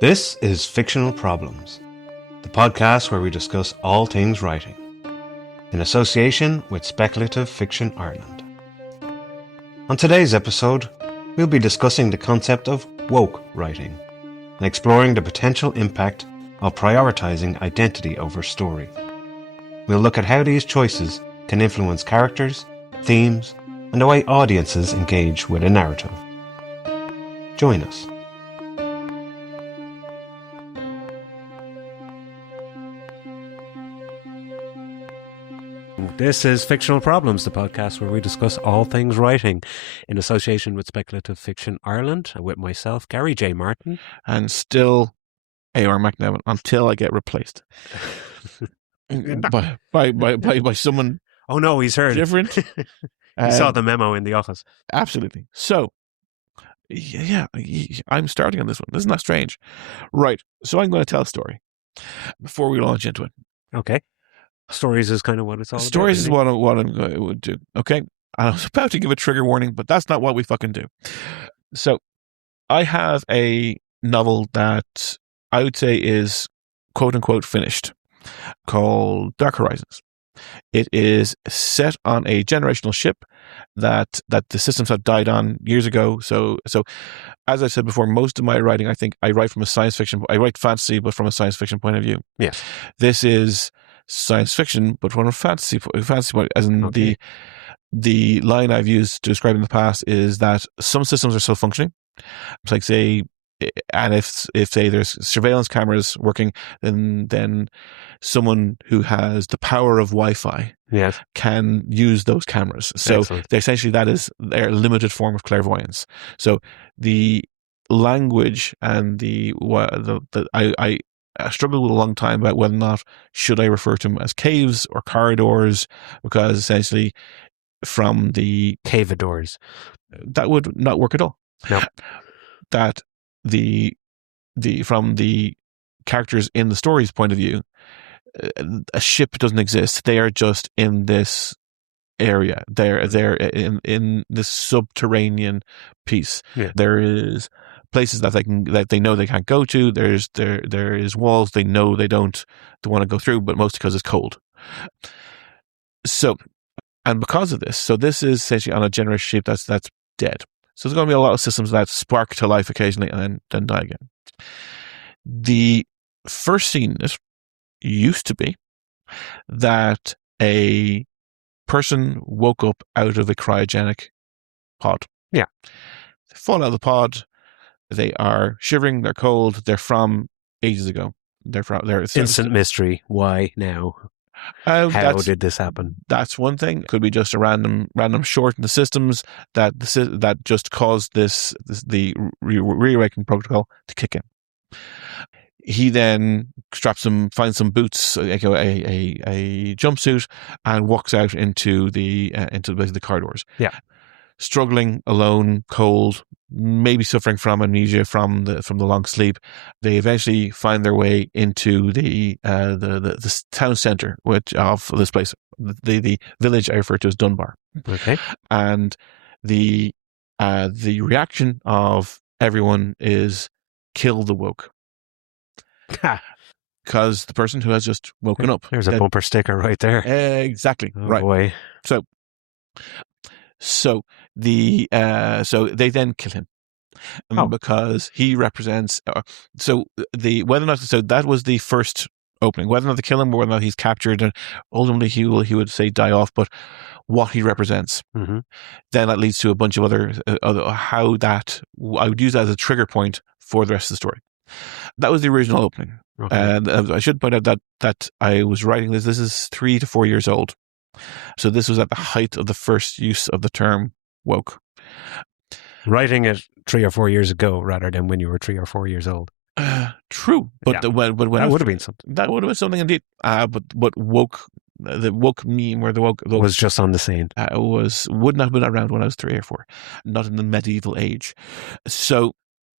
This is Fictional Problems, the podcast where we discuss all things writing, in association with Speculative Fiction Ireland. On today's episode, we'll be discussing the concept of woke writing and exploring the potential impact of prioritising identity over story. We'll look at how these choices can influence characters, themes, and the way audiences engage with a narrative. Join us. This is Fictional Problems, the podcast where we discuss all things writing in association with Speculative Fiction Ireland, and with myself, Gary J. Martin. And still A.R. McNevin until I get replaced by someone. Oh no, he's heard. Different. He saw the memo in the office. Absolutely. So, yeah, I'm starting on this one. Isn't that strange? Right. So I'm going to tell a story before we launch into it. Okay. Stories is kind of what it's all about. Stories is what I'm going to do. Okay. I was about to give a trigger warning, but that's not what we fucking do. So I have a novel that I would say is quote unquote finished, called Dark Horizons. It is set on a generational ship that the systems have died on years ago. So as I said before, most of my writing, I think I write from a science fiction. I write fantasy, but from a science fiction point of view. Yes. This is science fiction, but from a fantasy point, as in Okay. the line I've used to describe in the past is that some systems are still functioning. It's like say, and if say there's surveillance cameras working, then someone who has the power of Wi-Fi can use those cameras. So essentially that is their limited form of clairvoyance. So the language and I struggled with a long time about whether or not should I refer to them as caves or corridors, because essentially from the Caveadors, that would not work at all. No. That from the characters in the story's point of view, a ship doesn't exist. They are just in this area. They're in this subterranean piece. Yeah. There is places that they know they can't go to. There is walls they know they don't want to go through, but mostly because it's cold. So, and because of this, so this is essentially on a generation ship that's dead. So there's going to be a lot of systems that spark to life occasionally and then die again. The first scene in it used to be that a person woke up out of a cryogenic pod. Yeah. They fall out of the pod. They are shivering. They're cold. They're from ages ago. They're instant mystery. Why now? How did this happen? That's one thing. Could be just a random short in the systems that just caused the reawakening protocol to kick in. He then finds some boots, like a jumpsuit, and walks out into the corridors. Yeah, struggling, alone, cold, maybe suffering from amnesia from the long sleep. They eventually find their way into the town center of this place, the village I refer to as Dunbar. Okay, and the reaction of everyone is kill the woke. Because the person who has just woken up. There's a bumper sticker right there. Exactly. Oh, right. Boy. So they then kill him because he represents. Whether or not that was the first opening. Whether or not they kill him, or whether or not he's captured, and ultimately he would say die off. But what he represents, then that leads to a bunch of other how that I would use that as a trigger point for the rest of the story. That was the original opening. Okay. And I should point out that I was writing this. This is 3 to 4 years old. So this was at the height of the first use of the term woke. Writing it 3 or 4 years ago rather than when you were 3 or 4 years old. True. But yeah. when that would have been something. That would have been something indeed. But woke, the woke meme where the woke was just on the scene. Wouldn't have been around when I was 3 or 4. Not in the medieval age. So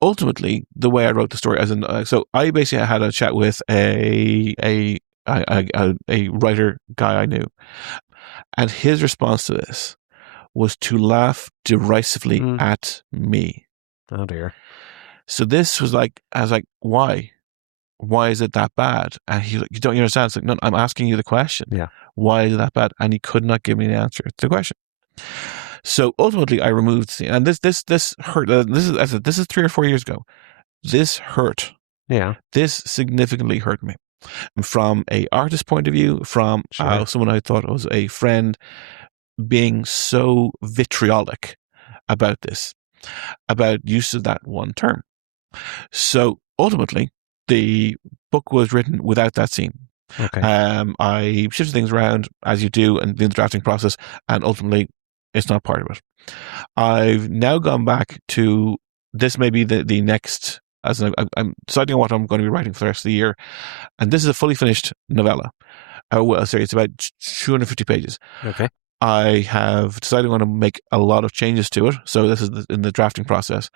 ultimately, the way I wrote the story, so I basically had a chat with a writer guy I knew, and his response to this was to laugh derisively at me. Oh dear! So this was like, I was like, why? Why is it that bad? And he's like, you don't understand. It's like, no, I'm asking you the question. Yeah. Why is it that bad? And he could not give me the answer to the question. So ultimately, I removed the scene, and this hurt. This is 3 or 4 years ago. This hurt. Yeah. This significantly hurt me from a artist point of view, from Sure. someone I thought was a friend being so vitriolic about this, about use of that one term. So ultimately, the book was written without that scene. Okay. I shifted things around as you do in the drafting process, and ultimately, it's not part of it. I've now gone back to this. May be the next. As I'm deciding on what I'm going to be writing for the rest of the year, and this is a fully finished novella. Sorry, it's about 250 pages. Okay. I have decided I'm going to make a lot of changes to it. So this is in the drafting process,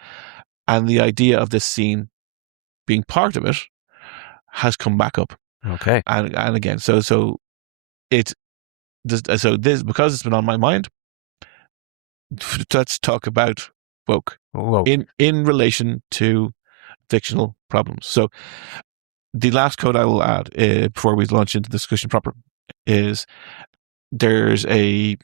and the idea of this scene being part of it has come back up. Okay. And again, so it so this, because it's been on my mind. Let's talk about woke in relation to fictional problems. So the last code I will add before we launch into the discussion proper is there's a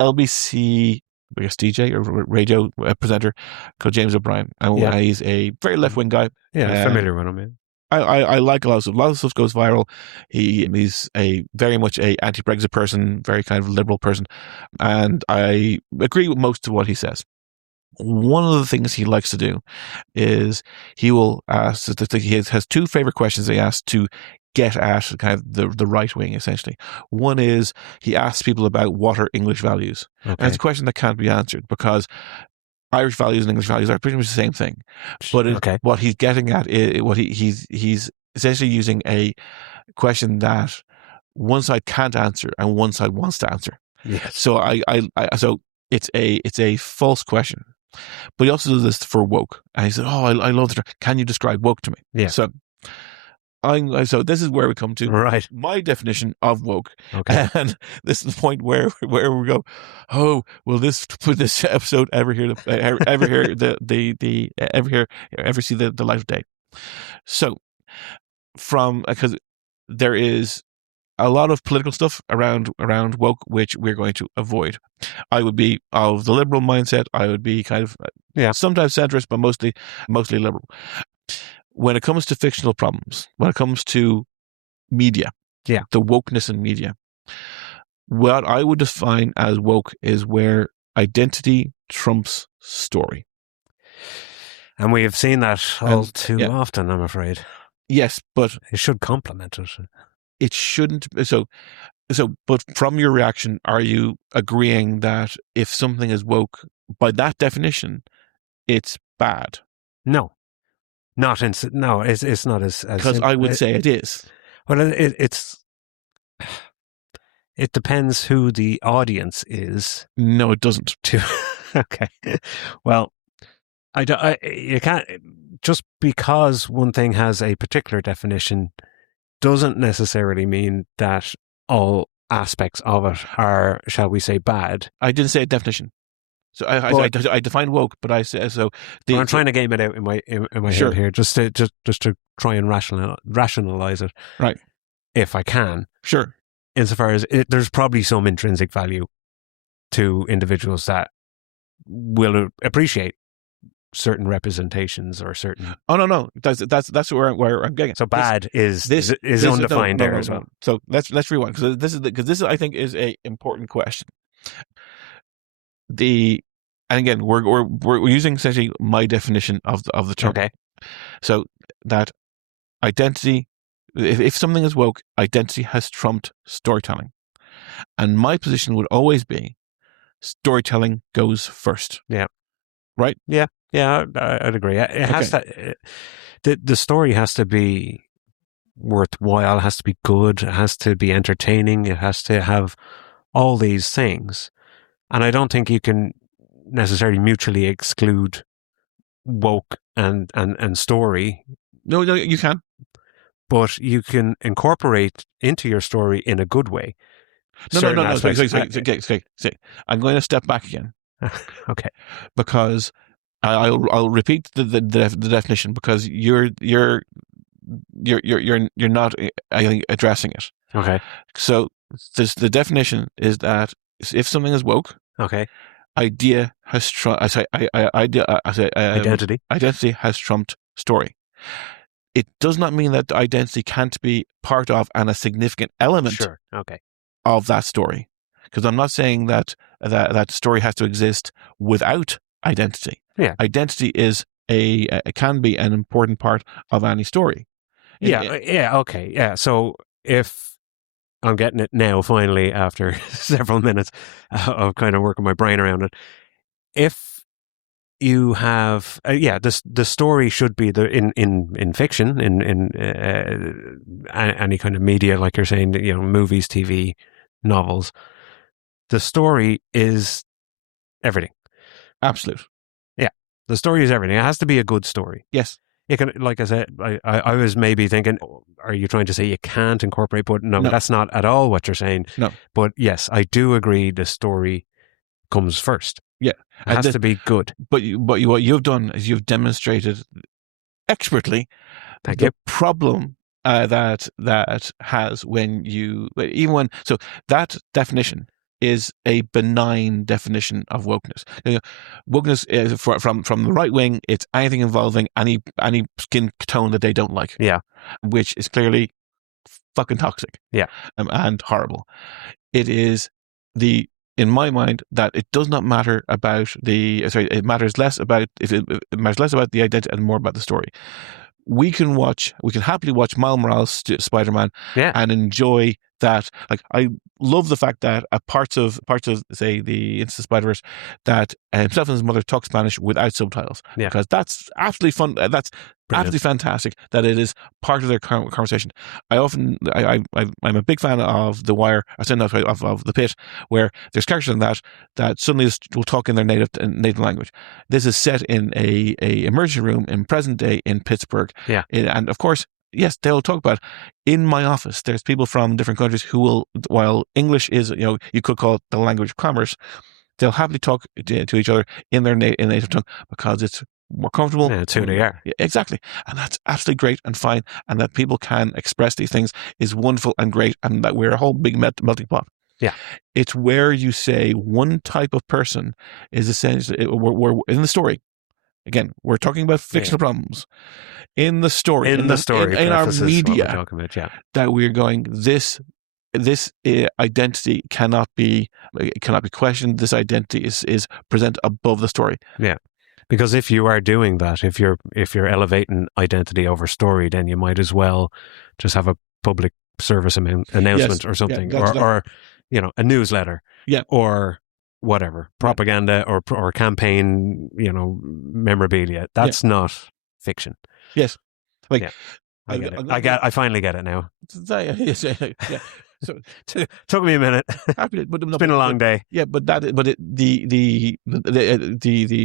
LBC, I guess, DJ or radio presenter called James O'Brien, and he's a very left wing guy. Yeah, familiar with him. Yeah. I like a lot of stuff. A lot of stuff goes viral. He's a very much a anti-Brexit person, very kind of liberal person, and I agree with most of what he says. One of the things he likes to do is he will ask. He has two favorite questions he asks to get at kind of the right wing, essentially. One is he asks people about what are English values, and it's a question that can't be answered because Irish values and English values are pretty much the same thing. But what he's getting at is he's essentially using a question that one side can't answer and one side wants to answer. Yes. So so it's a false question. But he also does this for woke, and he said, "Oh, I love the term. Can you describe woke to me?" Yeah. So this is where we come to my definition of woke. Okay. And this is the point where we go, oh, will this episode ever see the light of day? So because there is a lot of political stuff around woke, which we're going to avoid. I would be of the liberal mindset. I would be kind of sometimes centrist, but mostly liberal. When it comes to fictional problems, when it comes to media, the wokeness in media, what I would define as woke is where identity trumps story. And we have seen that all too often, I'm afraid. Yes, but it should complement it. It shouldn't. So, but from your reaction, are you agreeing that if something is woke, by that definition, it's bad? No. It's not as because I would say it is. Well, it depends who the audience is. No, it doesn't. Okay. Well, you can't, just because one thing has a particular definition doesn't necessarily mean that all aspects of it are, shall we say, bad. I didn't say a definition. So I defined woke, but I say so. I'm trying to game it out in my head here, just to try and rationalize it, right? If I can, sure. Insofar as there's probably some intrinsic value to individuals that will appreciate certain representations or certain. Oh no, that's where I'm getting. So bad is undefined there as well. So let's rewind because this is I think is a important question. And again, we're using essentially my definition of the term. Okay. So that identity, if something is woke, identity has trumped storytelling, and my position would always be storytelling goes first. Yeah. Right. Yeah. Yeah. I'd agree. It has to. The story has to be worthwhile. It has to be good. It has to be entertaining. It has to have all these things. And I don't think you can necessarily mutually exclude woke and story. No, you can. But you can incorporate into your story in a good way. No. Sorry. I'm going to step back again. Okay. Because I'll repeat the definition, because you're not, I think, addressing it. Okay. So the definition is that if something is woke, Okay. idea has Identity. identity has trumped story. It does not mean that identity can't be part of and a significant element Sure. Okay. of that story. Because I'm not saying that story has to exist without identity. Yeah. Identity is can be an important part of any story. Yeah. Okay. Yeah. So if I'm getting it now, finally, after several minutes of kind of working my brain around it, if you have, the story should be in fiction, in any kind of media, like you're saying, movies, TV, novels. The story is everything. Absolute. Yeah, the story is everything. It has to be a good story. Yes. You can, like I said, I was maybe thinking, are you trying to say you can't incorporate? But no, that's not at all what you're saying. No. But yes, I do agree. The story comes first. Yeah, it has to be good. But what you've done is you've demonstrated expertly the problem that has when so that definition is a benign definition of wokeness. Wokeness is from the right wing. It's anything involving any skin tone that they don't like. Yeah, which is clearly fucking toxic. Yeah, and horrible. It is in my mind, that it does not matter about it matters less about it matters less about the identity and more about the story. We can happily watch Miles Morales Spider-Man and enjoy that. Like, I love the fact that parts of say the Into the Spider-Verse, that himself and his mother talk Spanish without subtitles, because that's absolutely fun. That's absolutely fantastic that it is part of their conversation. I'm a big fan of The Wire, of The Pit, where there's characters in that suddenly will talk in their native language. This is set in a emergency room in present day in Pittsburgh. Yeah, and of course, yes, they'll talk about, in my office, there's people from different countries who will, while English is, you could call it the language of commerce, they'll happily talk to each other in their native tongue, because it's more comfortable. Yeah, it's who they are. Yeah, exactly. And that's absolutely great and fine. And that people can express these things is wonderful and great. And that we're a whole big melting pot. Yeah. It's where you say one type of person is essentially, we're in the story. Again, we're talking about fictional problems. In the story, in our media, talking about, that we're going, this identity cannot be questioned. This identity is present above the story. Yeah, because if you are doing that, if you're elevating identity over story, then you might as well just have a public service announcement or something, or a newsletter, or whatever, propaganda or campaign, memorabilia. That's not fiction. Yes. Like, I get it. I finally get it now. Yeah. So took me a minute. It's been a long day. Yeah, but the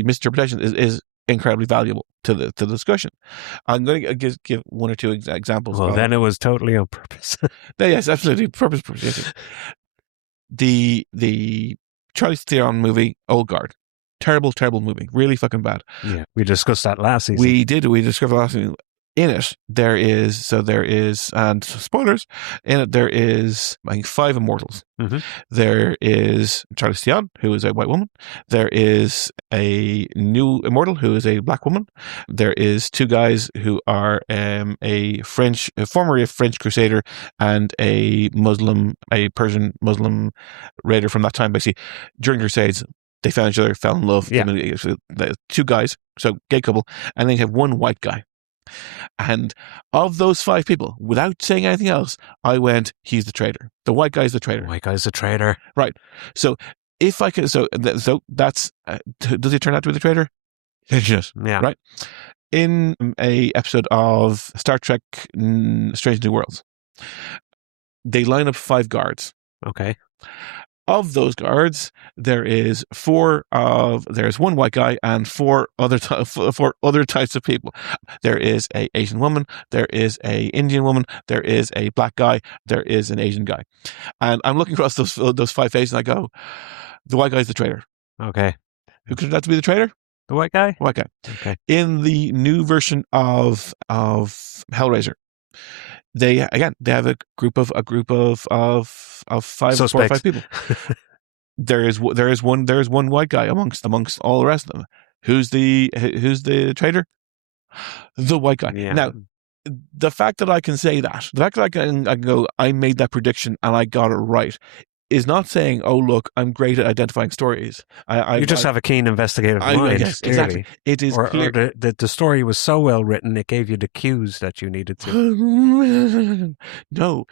misinterpretation is incredibly valuable to the discussion. I'm going to give one or two examples. Well, then it was totally on purpose. Yes, absolutely, purpose. Yes. The Charlize Theron movie, Old Guard. Terrible movie. Really fucking bad. Yeah, we discussed that last season. We did. We discussed last season. In it, there is, and spoilers, in it there is, I think, 5 immortals. Mm-hmm. There is Charlize Theron, who is a white woman. There is a new immortal, who is a black woman. There is 2 guys who are formerly a French crusader and a Persian Muslim raider from that time. Basically, during Crusades, they found each other, fell in love. Yeah. So 2 guys, so gay couple, and then you have 1 white guy. And of those 5 people, without saying anything else, I went, he's the traitor. The white guy's the traitor. White guy's the traitor. Right. So if I could, so that's, does he turn out to be the traitor? Yes. Yeah. Right. In a episode of Star Trek Strange New Worlds, they line up 5 guards. Okay. Of those guards, there's 1 white guy and 4 other types of people. There is a Asian woman, there is a Indian woman, there is a black guy, there is an Asian guy. And I'm looking across those 5 faces and I go, the white guy's the traitor. Okay. Who could that to be the traitor? The white guy? White guy. Okay. In the new version of Hellraiser, they have a group of five, Suspects. 4 or 5 people. There is one white guy amongst all the rest of them. Who's the traitor? The white guy. Yeah. Now, the fact that I can say that, the fact that I can go, I made that prediction and I got it right, is not saying, oh look, I'm great at identifying stories. You just have a keen investigative mind. Yes, clearly. exactly. It is clear. Or the story was so well written, it gave you the cues that you needed to. No,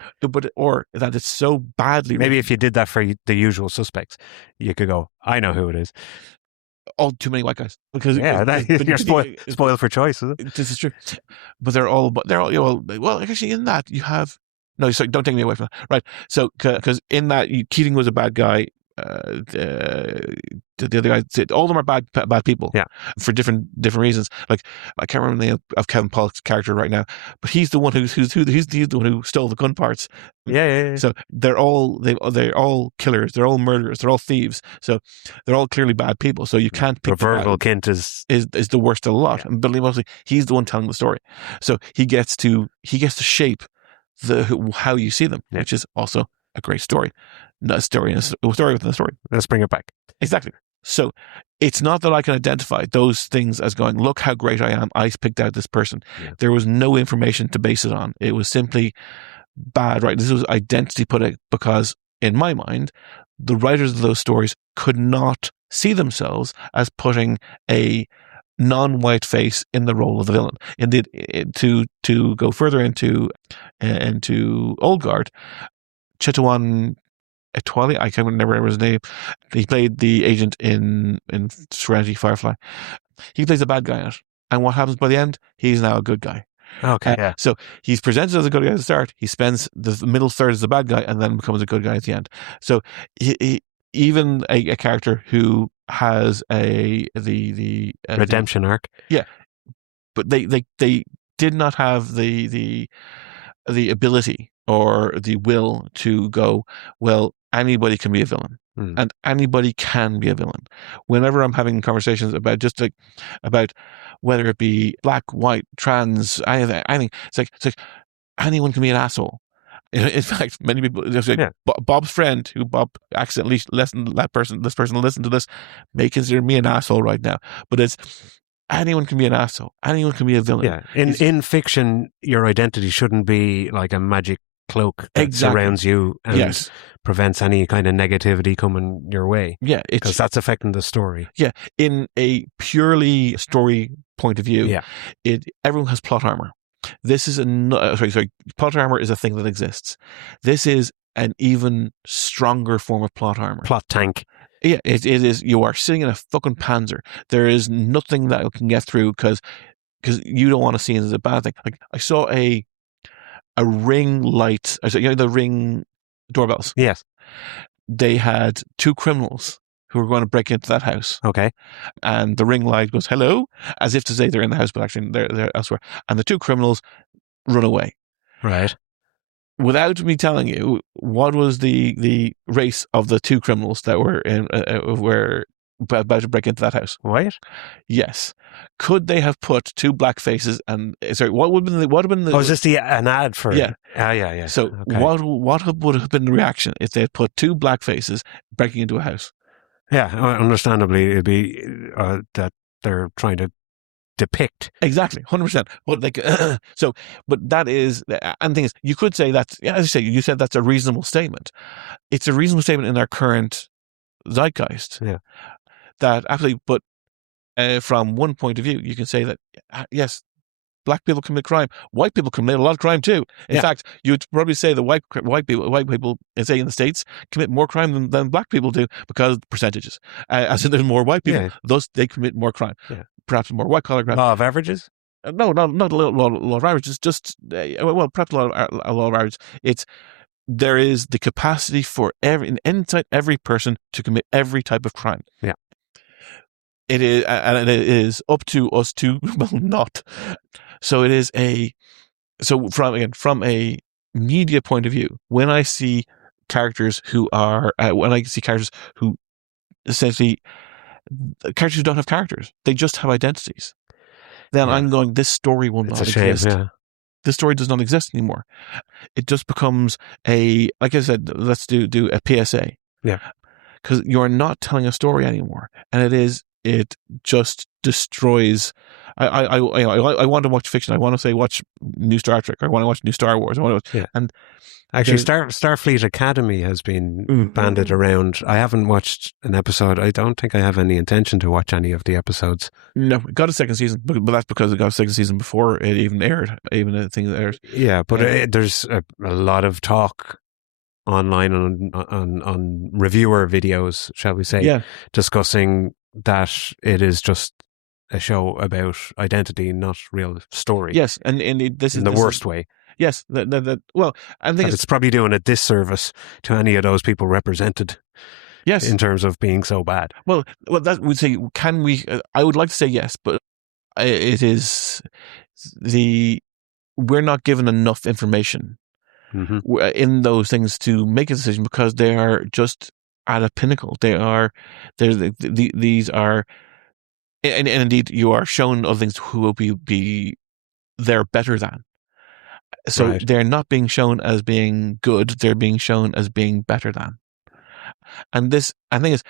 or that it's so badly Maybe written. if you did that for the usual suspects, you could go, I know who it is. All too many white guys, because You're spoiled for choice, is it? This is true, but they're all well. Actually, in that you have no. Sorry, don't take me away from that. Right, so because in that Keating was a bad guy. The other guy, all of them are bad people. Yeah, for different reasons. Like I can't remember the name of Kevin Pollak's character right now, but he's the one he's the one who stole the gun parts. Yeah. So they're all killers. They're all murderers. They're all thieves. So they're all clearly bad people. So you can't pick Proverbial Kent is the worst of the lot. Yeah. And Billy Mosley, he's the one telling the story. So he gets to shape how you see them, which is also a great story. Not a story within a story. Let's bring it back. Exactly. So it's not that I can identify those things as going, look how great I am. I picked out this person. Yeah. There was no information to base it on. It was simply bad, right? This was identity put out because in my mind, the writers of those stories could not see themselves as putting a non-white face in the role of the villain. Indeed, to go further into Old Guard, Chitwan Etwali, I can't remember his name. He played the agent in Serenity Firefly. He plays a bad guy in it. And what happens by the end? He's now a good guy. Okay. Yeah. So he's presented as a good guy at the start. He spends the middle third as a bad guy and then becomes a good guy at the end. So he even a character who has the redemption arc. Yeah. But they did not have the ability or the will to go, well, anybody can be a villain and anybody can be a villain. Whenever I'm having conversations about about whether it be black, white, trans, anything, it's like anyone can be an asshole. In fact, many people, Bob's friend, who Bob accidentally listened, this person listened to this, may consider me an asshole right now. But it's anyone can be an asshole. Anyone can be a villain. Yeah. In fiction, your identity shouldn't be like a magic cloak that surrounds you and prevents any kind of negativity coming your way. Yeah. Because that's affecting the story. Yeah. In a purely story point of view, everyone has plot armor. This is plot armor is a thing that exists. This is an even stronger form of plot armor. Plot tank. Yeah, it is. You are sitting in a fucking panzer. There is nothing that can get through because you don't want to see it as a bad thing. Like I saw a ring light. I saw the ring doorbells. Yes, they had 2 criminals who were going to break into that house. Okay, and the ring light goes hello, as if to say they're in the house, but actually they're elsewhere. And the 2 criminals run away. Right. Without me telling you, what was the race of the 2 criminals that were were about to break into that house? White? Yes. Could they have put 2 black faces and sorry? What would have been the? Oh, is this an ad for? Yeah. Yeah. So what would have been the reaction if they had put 2 black faces breaking into a house? Yeah, understandably, it'd be that they're trying to depict. Exactly, 100%. But but that is, and the thing is, you could say that's, as you say, you said that's a reasonable statement. It's a reasonable statement in our current zeitgeist. Yeah. That absolutely, but from one point of view, you can say that yes, black people commit crime. White people commit a lot of crime too. In fact, you'd probably say the white people, say in the States, commit more crime than black people do because of percentages. As in, there's more white people, thus they commit more crime. Yeah. Perhaps more white collar crime. Law of averages? No, not a law of averages. Just perhaps a law of averages. There is the capacity for inside every person to commit every type of crime. Yeah. It is, and it is up to us to not. So it is from a media point of view, when I see characters who essentially characters who don't have characters. They just have identities. Then I'm going, this story will not exist. Yeah. This story does not exist anymore. It just becomes like I said, let's do a PSA. Yeah. Because you're not telling a story anymore. And it just destroys. I want to watch fiction. I want to say watch new Star Trek. I want to watch new Star Wars. I want to watch, and actually, Starfleet Academy has been banded around. I haven't watched an episode. I don't think I have any intention to watch any of the episodes. No, it got a second season, but that's because it got a second season before it even aired, even a thing that aired. Yeah, but there's a lot of talk online on reviewer videos, shall we say, discussing that it is just a show about identity, not real story. Yes, and this is the worst way. Yes, well, I think it's probably doing a disservice to any of those people represented. Yes, in terms of being so bad. Well, that would say, can we? I would like to say yes, but it is we're not given enough information in those things to make a decision, because they are just at a pinnacle. These are, and indeed, you are shown other things who will be they're better than. So they're not being shown as being good; they're being shown as being better than. And this, I think, is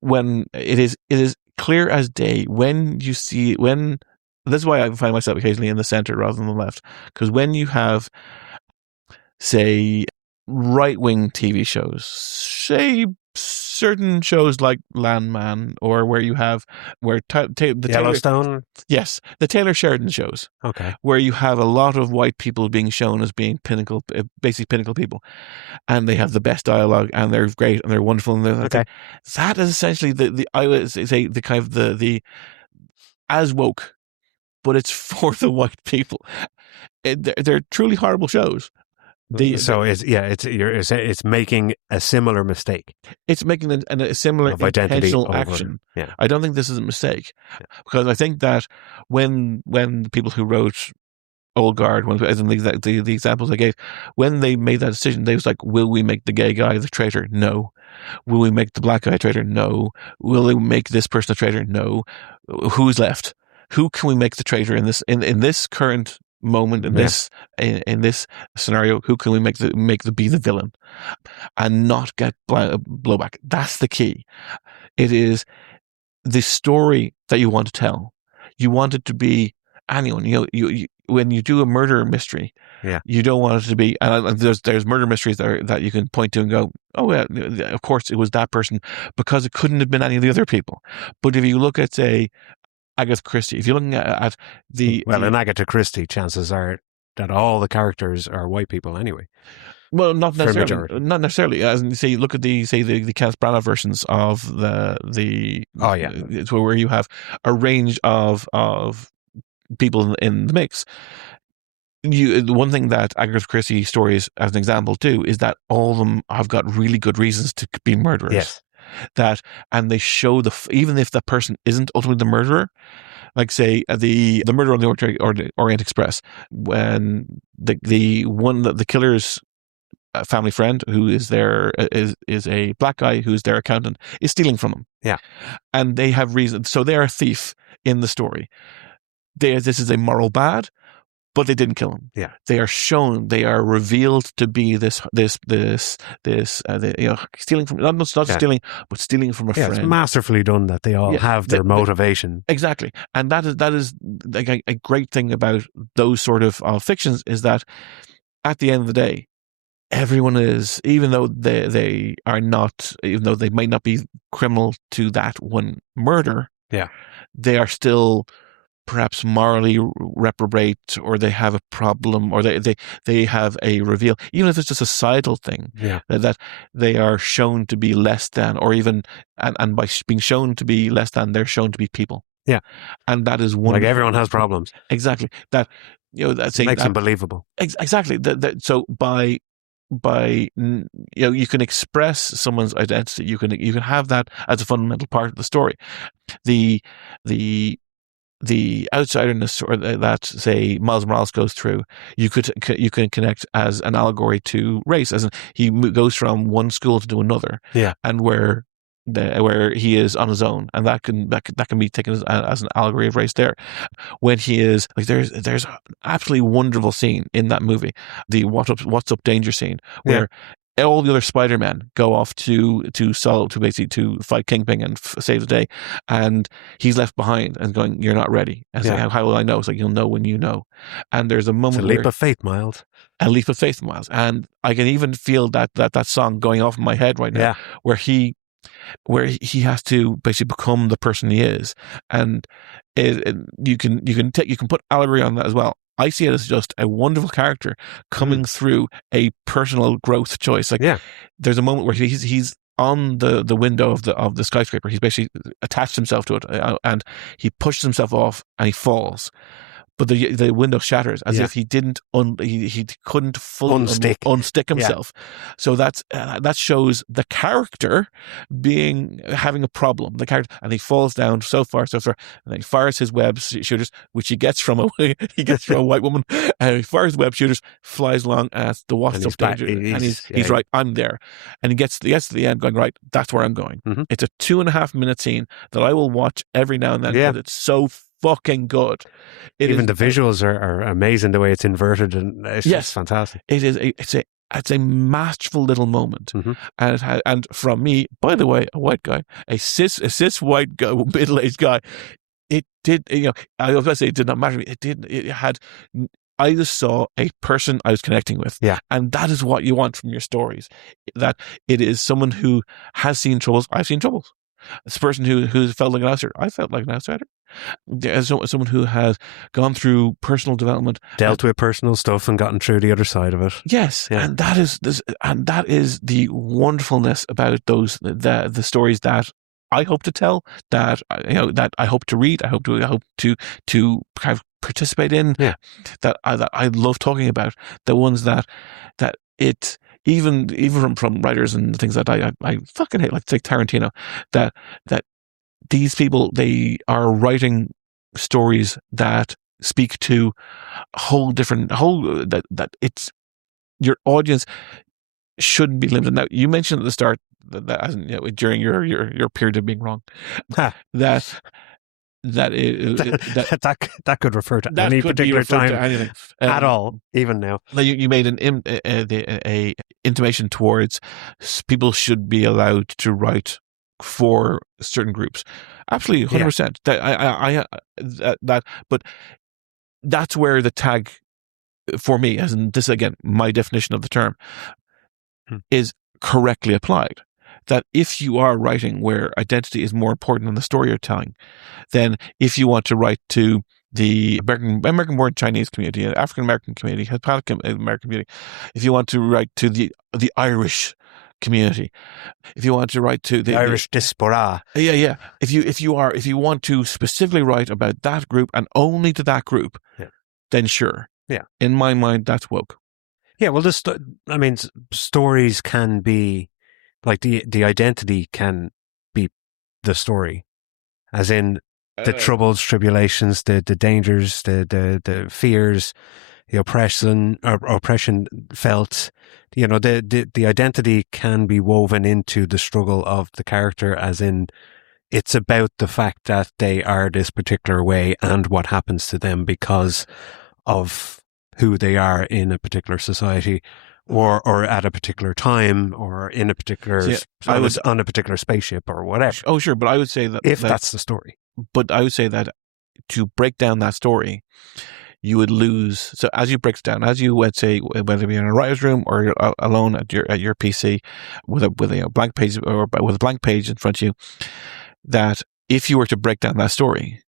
when it is clear as day when you see this is why I find myself occasionally in the center rather than the left, because when you have, say, right-wing TV shows, say certain shows like Landman, or where you have the Yellowstone, the Taylor Sheridan shows, where you have a lot of white people being shown as being basic pinnacle people, and they have the best dialogue, and they're great, and they're wonderful, and that is essentially I would say the kind of the as woke, but it's for the white people. They're truly horrible shows. It's making a similar mistake. It's making a similar intentional action. Yeah. I don't think this is a mistake, because I think that when the people who wrote Old Guard, as in the examples I gave, when they made that decision, they was like, will we make the gay guy the traitor? No. Will we make the black guy a traitor? No. Will we make this person a traitor? No. Who's left? Who can we make the traitor in this current moment, in this scenario? Who can we make be the villain and not get blowback? That's the key. It is the story that you want to tell. You want it to be anyone. You when you do a murder mystery, you don't want it to be. And there's murder mysteries that you can point to and go, oh yeah, of course it was that person, because it couldn't have been any of the other people. But if you look at, say, Agatha Christie, if you're looking at in Agatha Christie, chances are that all the characters are white people anyway. Well, not necessarily. Not necessarily. As you say, look at the Kenneth Branagh versions of it's where you have a range of people in the mix. The one thing that Agatha Christie stories, as an example, do is that all of them have got really good reasons to be murderers. Yes. And they show even if that person isn't ultimately the murderer, like, say, the murder on the Orient Express, when the killer's family friend, who is a black guy who's their accountant, is stealing from them. Yeah. And they have reason, so they're a thief in the story. This is a moral bad, but they didn't kill him. Yeah. They are revealed to be this stealing from, not just stealing, but stealing from a friend. It's masterfully done that they all have their motivation. Exactly. And that is like a great thing about those sort of fictions, is that at the end of the day, everyone is, even though they are not, even though they might not be criminal to that one murder, they are still perhaps morally reprobate, or they have a problem, or they have a reveal, even if it's just a societal thing, that they are shown to be less than, or even, and by being shown to be less than, they're shown to be people. Yeah. And that is one, like, everyone has problems. Exactly. That, that makes them believable. Exactly. So by you can express someone's identity. You can have that as a fundamental part of the story. The outsiderness, or that, say, Miles Morales goes through, you can connect as an allegory to race, as in he goes from one school to another, and where where he is on his own, and that can be taken as an allegory of race there. When he is like, there's an absolutely wonderful scene in that movie, the what's up danger scene, where all the other Spider-Men go off to basically to fight Kingpin and save the day, and he's left behind and going, "You're not ready." And it's like, how will I know? It's like, you'll know when you know. And there's a moment, it's a leap of faith, Miles. A leap of faith, Miles. And I can even feel that song going off in my head right now, where he has to basically become the person he is, and you can put allegory on that as well. I see it as just a wonderful character coming through a personal growth choice. Like, there's a moment where he's on the window of the skyscraper. He's basically attached himself to it, and he pushes himself off and he falls. But the window shatters as if he didn't he couldn't fully unstick himself. So that shows the character having a problem. The character, and he falls down so far, and then he fires his web shooters, which he gets from a white woman, and he fires the web shooters, flies along as the what's up danger, and he's right, I'm there, and he gets to the end, going, right, that's where I'm going. Mm-hmm. It's a 2.5-minute scene that I will watch every now and then, because it's so fucking good. Even the visuals are amazing, the way it's inverted, and it's just fantastic. It's a masterful little moment, and from me, by the way, a white guy, a cis white guy, middle-aged guy, it did. I was going to say it did not matter to me. It did. It had. I just saw a person I was connecting with, and that is what you want from your stories. That it is someone who has seen troubles. I've seen troubles. It's a person who felt like an outsider. I felt like an outsider. As someone who has gone through personal development, dealt with personal stuff, and gotten through the other side of it. Yes, and that is the wonderfulness about the stories that I hope to tell, that that I hope to read, I hope to kind of participate in. That I love talking about, the ones that it. Even from writers and things that I fucking hate, like Tarantino, that these people, they are writing stories that speak to that it's your audience shouldn't be limited. Now, you mentioned at the start that during your period of being wrong, that could refer to any particular time to anything at all, even now. You made an intimation towards people should be allowed to write for certain groups. Absolutely, 100%. But that's where the tag for me, as in this again, my definition of the term, is correctly applied. That if you are writing where identity is more important than the story you're telling, then if you want to write to the American-born Chinese community, African-American community, Hispanic American community, if you want to write to the Irish community, if you want to write to the Irish diaspora, if you want to specifically write about that group and only to that group, then sure, in my mind, that's woke. Well, stories can be. Like the identity can be the story, as in the troubles, tribulations, the dangers, the fears, the oppression felt. The identity can be woven into the struggle of the character, as in it's about the fact that they are this particular way and what happens to them because of who they are in a particular society. Or at a particular time, or in a particular, on a particular spaceship, or whatever. Oh, sure, but I would say that that's the story. But I would say that to break down that story, you would lose. So as you break it down, as you would say, whether you're in a writer's room or you're alone at your PC with a blank page, or with a blank page in front of you, that if you were to break down that story,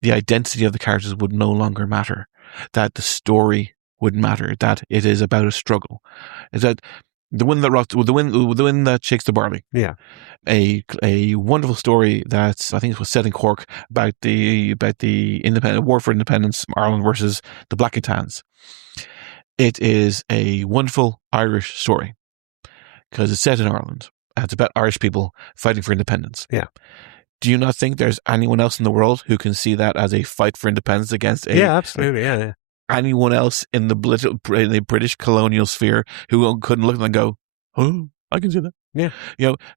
the identity of the characters would no longer matter. That the story wouldn't matter, that it is about a struggle. Is that the wind that shakes the barley? Yeah. A wonderful story that I think was set in Cork about the independent war for independence, Ireland versus the Black and Tans. It is a wonderful Irish story because it's set in Ireland and it's about Irish people fighting for independence. Yeah. Do you not think there's anyone else in the world who can see that as a fight for independence against a... Yeah, absolutely, yeah. Anyone else in the British colonial sphere who couldn't look at them and go, oh, I can see that. Yeah.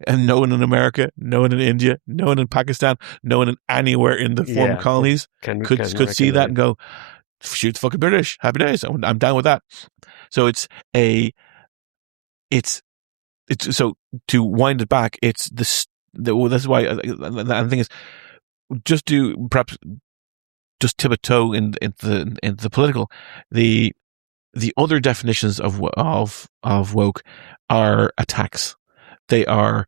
And no one in America, no one in India, no one in Pakistan, no one in anywhere in the former colonies could see that and go, shoot the fucking British. Happy days. I'm down with that. So it's so to wind it back, it's this. That's why the thing is, just tip a toe into the political. The other definitions of woke are attacks. They are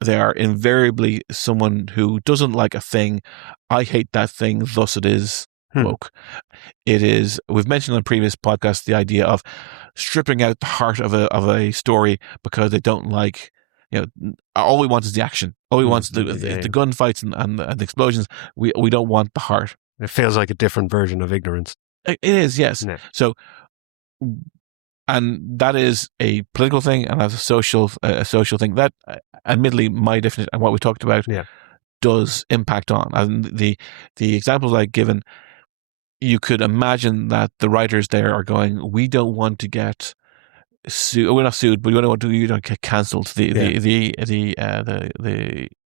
invariably someone who doesn't like a thing. I hate that thing, thus it is woke. It is, we've mentioned on previous podcasts the idea of stripping out the heart of a story because they don't like, all we want is the action. All we want is the gunfights and the explosions. We don't want the heart. It feels like a different version of ignorance. It is, yes. Yeah. So, and that is a political thing, and that's a social thing. That, admittedly, my definition and what we talked about does impact on. And the examples I've given, you could imagine that the writers there are going, we don't want to get sued. We're not sued, but we don't want to get cancelled.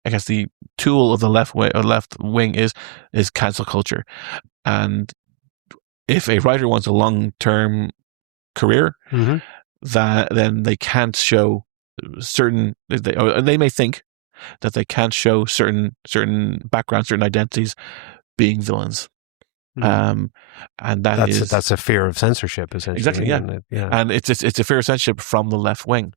I guess the tool of the left wing is cancel culture, and if a writer wants a long-term career, that then they can't show certain. They may think that they can't show certain backgrounds, certain identities being villains. And that's a fear of censorship, essentially. Exactly, yeah. And it's a fear of censorship from the left wing,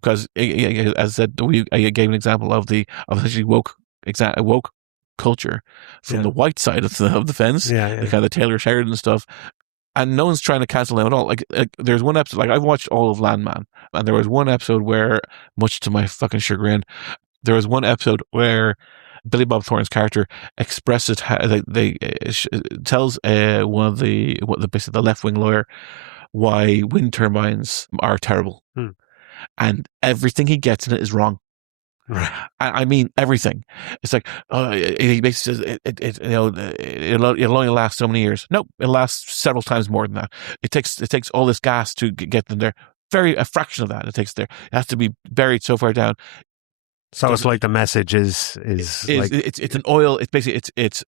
because as I said, I gave an example of essentially woke culture from the white side of the fence, the kind of Taylor Sheridan stuff, and no one's trying to cancel them at all. Like there's one episode, like I've watched all of Landman, and there was one episode where, much to my fucking chagrin, there was one episode where Billy Bob Thornton's character expresses how tells one of basically the left wing lawyer why wind turbines are terrible, and everything he gets in it is wrong. Right. I mean everything. It's like he basically says it'll only last so many years. Nope, it lasts several times more than that. It takes all this gas to get them there. A fraction of that it takes there. It has to be buried so far down. So it's like the message is like, it's an oil. It's basically it's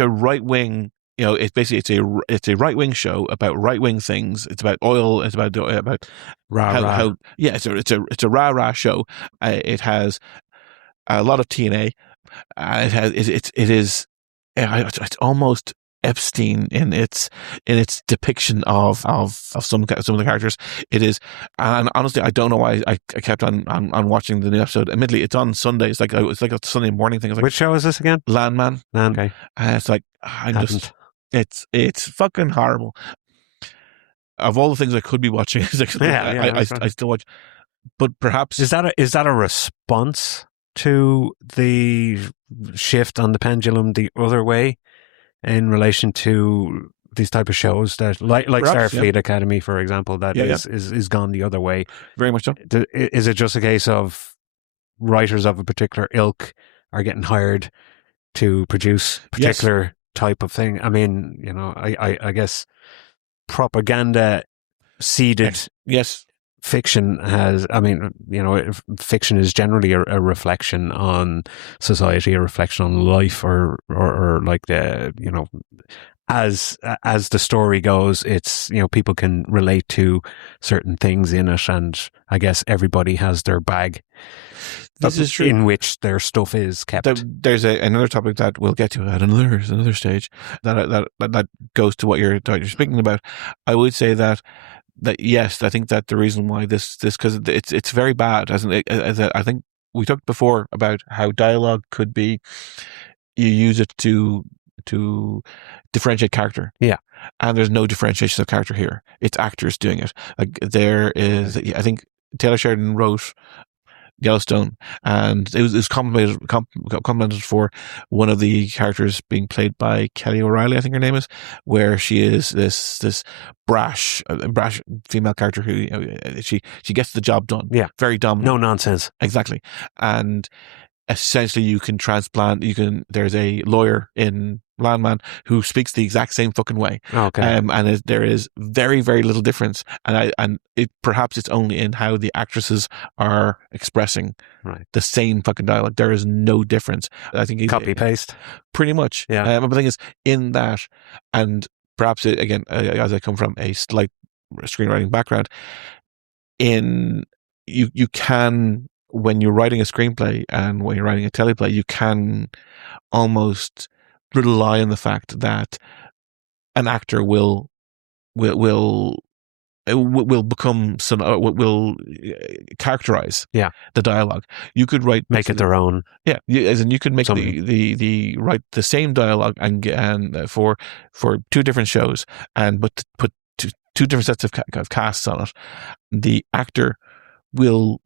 a right wing. It's a right wing show about right wing things. It's about oil. It's about rah. It's a rah show. It has a lot of TNA. It's almost Epstein in its depiction of some of the characters. It is, and honestly, I don't know why I kept on watching the new episode. Admittedly, it's on Sunday. It's like a Sunday morning thing. Which show is this again? Landman. Okay. And it's like it's fucking horrible. Of all the things I could be watching, I still watch. But perhaps is that a response to the shift on the pendulum the other way in relation to these type of shows that like perhaps, Starfleet Academy, for example, that is gone the other way? Very much so. Is it just a case of writers of a particular ilk are getting hired to produce particular type of thing? I mean, I guess propaganda seeded fiction has, fiction is generally a reflection on society, a reflection on life, or like as the story goes, it's, people can relate to certain things in it, and I guess everybody has their bag. This is true. In which their stuff is kept. There's another topic that we'll get to at another stage that goes to what you're speaking about. I would say that yes, I think that the reason why this because it's very bad. I think we talked before about how dialogue could be, you use it to differentiate character. Yeah. And there's no differentiation of character here. It's actors doing it. Like there is, I think Taylor Sheridan wrote Yellowstone, and it was complimented for one of the characters being played by Kelly O'Reilly, I think her name is, where she is this brash female character who she gets the job done. Yeah, very dominant, no nonsense. Exactly. And essentially you can transplant. There's a lawyer in Landman who speaks the exact same fucking way. Okay. And there is very, very little difference. And perhaps it's only in how the actresses are expressing the same fucking dialogue. There is no difference. I think copy paste. Pretty much. Yeah. But the thing is, in that, and perhaps again, as I come from a slight screenwriting background, you can, when you're writing a screenplay and when you're writing a teleplay, you can almost rely on the fact that an actor will become will characterize the dialogue. You could make it their own. Yeah, as in you could make the write the same dialogue and for two different shows but put two different sets of casts on it. The actor will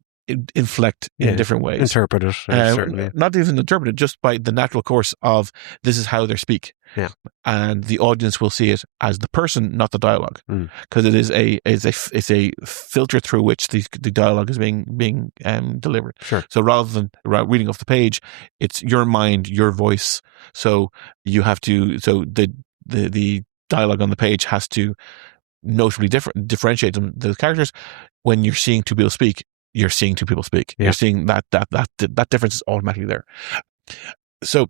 inflect in different ways. Interpret it, certainly. Not even interpret it, just by the natural course of this is how they speak. Yeah. And the audience will see it as the person, not the dialogue. Because it is it's a filter through which the dialogue is being delivered. Sure. So rather than reading off the page, it's your mind, your voice. So you have to, the dialogue on the page has to notably differentiate them, the characters. When you're seeing two people speak, you're seeing two people speak. Yeah. You're seeing that difference is automatically there. So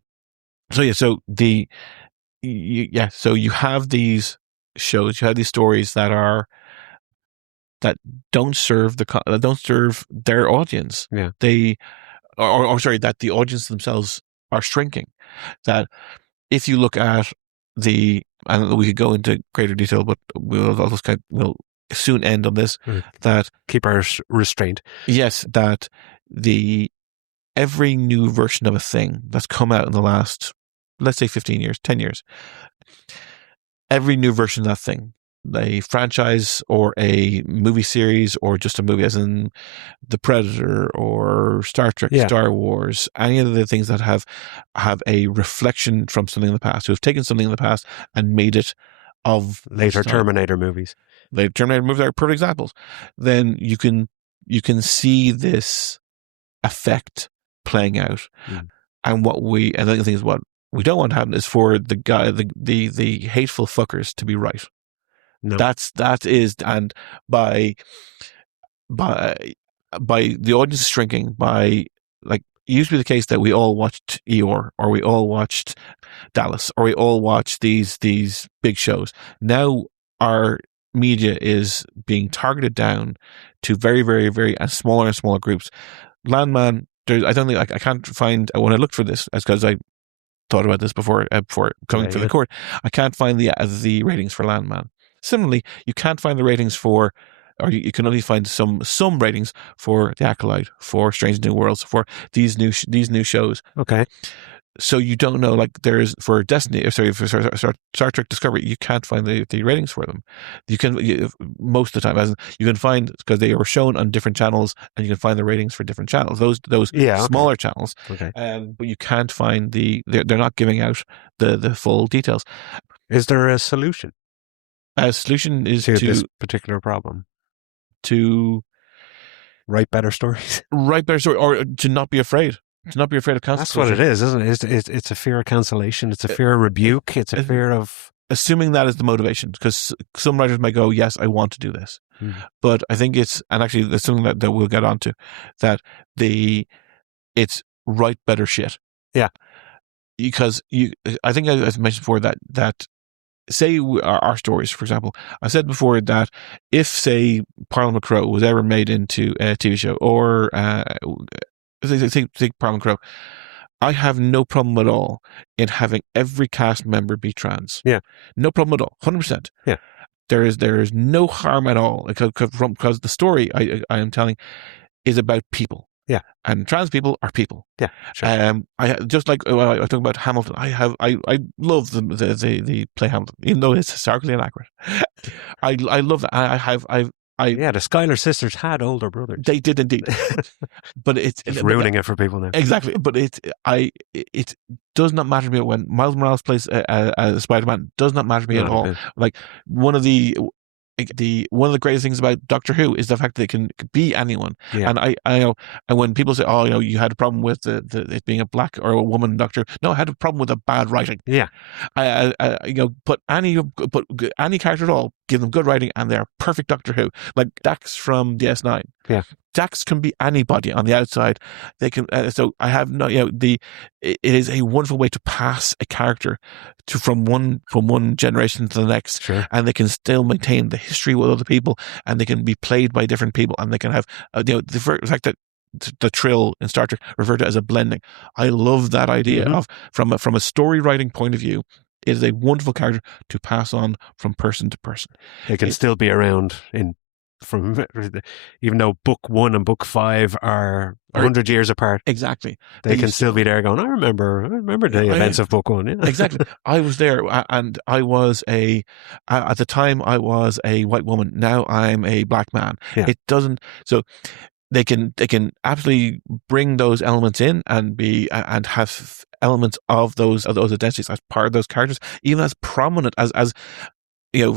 you have these shows, you have these stories that don't serve their audience. Yeah. That the audience themselves are shrinking. That if you look at and we could go into greater detail, but we'll soon end on this. That keep our restraint. Yes, that every new version of a thing that's come out in the last, let's say 15 years, 10 years, every new version of that thing, a franchise or a movie series or just a movie, as in The Predator or Star Trek, Star Wars, any of the things that have a reflection from something in the past, who have taken something in the past and made it of later Terminator movies. Later Terminator movies are perfect examples. Then you can see this effect playing out. And the thing is, what we don't want to happen is for the hateful fuckers to be right. No. That is, and by the audience shrinking, by, like, it used to be the case that we all watched Eeyore, or we all watched Dallas, or we all watched these big shows. Now our media is being targeted down to very, very, very and smaller groups. Landman, I don't think, I can't find, when I looked for this, as because I thought about this before coming for the court, I can't find the ratings for Landman. Similarly, you can't find the ratings for, or you can only find some ratings for The Acolyte, for Strange New Worlds, for these new shows. Okay. So you don't know, like, there's for for Star Trek Discovery, you can't find the ratings for them. Most of the time, as you can find, because they were shown on different channels, and you can find the ratings for different channels. Those smaller channels. Okay. But you can't find they're not giving out the full details. Is there a solution? A solution is to this particular problem. To write better stories. Or to not be afraid. To not be afraid of consequences. That's what it is, isn't it? It's a fear of cancellation. It's a fear of rebuke. It's a fear of... Assuming that is the motivation, because some writers might go, yes, I want to do this. But I think and actually there's something that we'll get onto, that it's write better shit. Yeah. Because I think I mentioned before that say our stories, for example, I said before that if, say, Parliament Crow was ever made into a TV show, or say Parliament Crow, I have no problem at all in having every cast member be trans. Yeah. No problem at all. 100%. Yeah. There is no harm at all, because the story I am telling is about people. Yeah. And trans people are people. Yeah. Sure. I just like I talk about Hamilton. I love the play Hamilton, even though it's historically inaccurate. I love that. The Schuyler sisters had older brothers. They did indeed. But it's ruining it for people now. Exactly. But it does not matter to me when Miles Morales plays Spider-Man. Does not matter to me at all. Like, one of the one of the greatest things about Doctor Who is the fact that it can be anyone. Yeah. And I know, and when people say, "Oh, you had a problem with it being a black or a woman Doctor," no, I had a problem with the bad writing. Yeah. Put any character at all, give them good writing, and they're perfect Doctor Who. Like Dax from DS9. Yeah. Dax can be anybody on the outside. They can. So I have no. It is a wonderful way to pass a character from one generation to the next, sure. and they can still maintain the history with other people, and they can be played by different people, and they can have the fact that the Trill in Star Trek referred to as a blending. I love that idea of from a story writing point of view. It is a wonderful character to pass on from person to person. They can still be around even though book 1 and book 5 are 100 years apart. Exactly. They can still be there going, I remember the events of book 1. Yeah. Exactly. I was there, and I was at the time I was a white woman. Now I'm a black man. Yeah. It doesn't, so they can absolutely bring those elements in and have elements of those identities as part of those characters, even as prominent as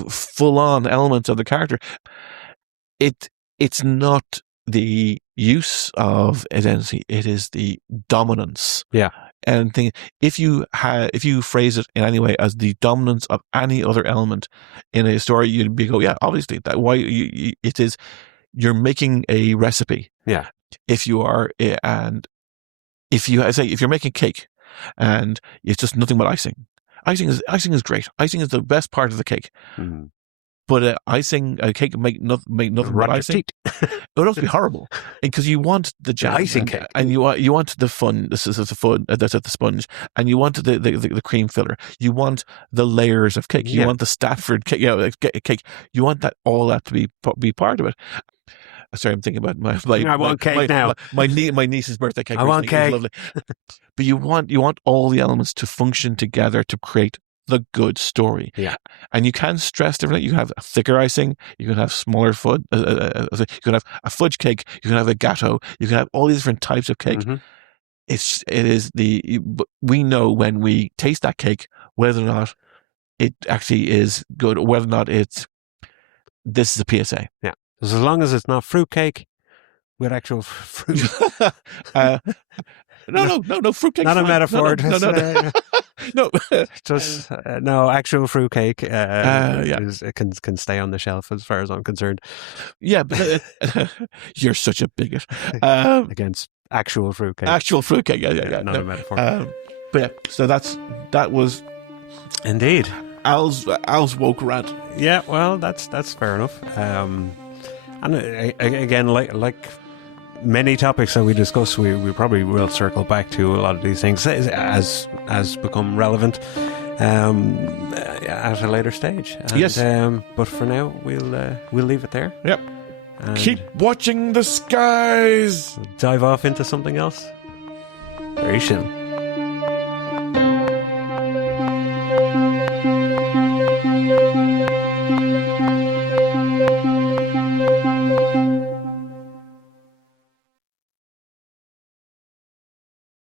full on elements of the character. It's not the use of identity; it is the dominance. Yeah, and if you phrase it in any way as the dominance of any other element in a story, you'd be yeah, obviously that why it is. You're making a recipe. Yeah. If you are, and if you're making cake, and it's just nothing but icing. Icing is great. Icing is the best part of the cake. Mm. But a cake make nothing but icing. It would also be horrible because you want the jam, icing cake, and you want the fun. This is the fun that's at the sponge, and you want the cream filler. You want the layers of cake. You want the Stafford cake. Cake. You want that to be part of it. Sorry, I'm thinking about I want cake now. My niece's birthday cake. I want cake. Lovely. But you want all the elements to function together to create the good story. Yeah. And you can stress differently. You have a thicker icing. You can have smaller fudge. You can have a fudge cake. You can have a gatto. You can have all these different types of cake. Mm-hmm. We know when we taste that cake whether or not it actually is good or whether or not this is a PSA. Yeah. As long as it's not fruitcake with actual fruit. No, fruitcake. Not a metaphor. No. Just actual fruitcake can stay on the shelf as far as I'm concerned. Yeah, but you're such a bigot. Against actual fruitcake. Actual fruitcake, yeah. Not a metaphor. But yeah, so that was indeed Al's woke rant. Yeah, well, that's fair enough. And again, like many topics that we discuss, we probably will circle back to a lot of these things as become relevant at a later stage. And, yes. But for now, we'll leave it there. Yep. And keep watching the skies. Dive off into something else very soon.